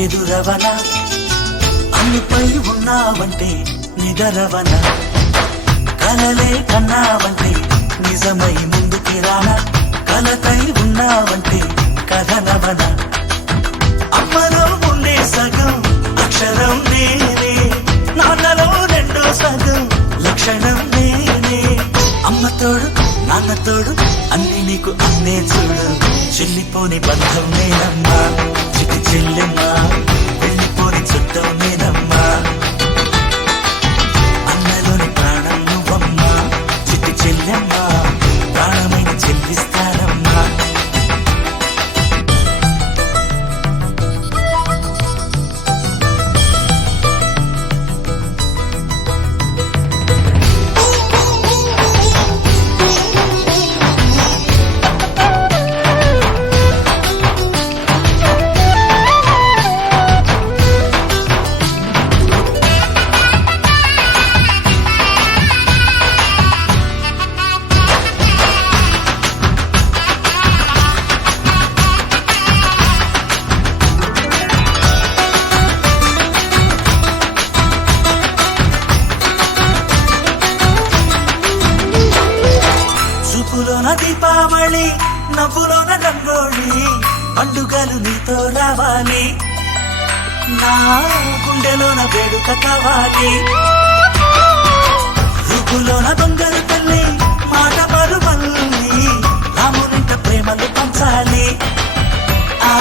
ఎదురవన అన్నిపై ఉన్నావంటే నిదరవన కలలే కన్నావంటే నిజమై ముందుకి రానా కలతై ఉన్నావంటే కథనవన అమ్మలో ఉండే సగం అక్షరం నేనే నాన్నలో రెండో సగం లక్షణం నేనే అమ్మతోడు నాన్నతోడు అన్ని నీకు అన్నే చూడు చెల్లిపోని బంధం నేనమ్మా చిటి చెల్లెమ్మా వెళ్ళిపోని చుట్టం నేనమ్మా అన్నలోని ప్రాణం నువ్వమ్మా చిటి చెల్లెమ్మా ప్రాణమైన చెల్లిస్తానమ్మా చూపులోన దీపావళి నవ్వులోన రంగోళి పండుగలు నీతో రావాలి నా గుండెలోన వేడుక కావాలి రూపులోన దొంగలు తల్లి మాట పరువల్లి రామునింట ప్రేమలు పంచాలి ఆ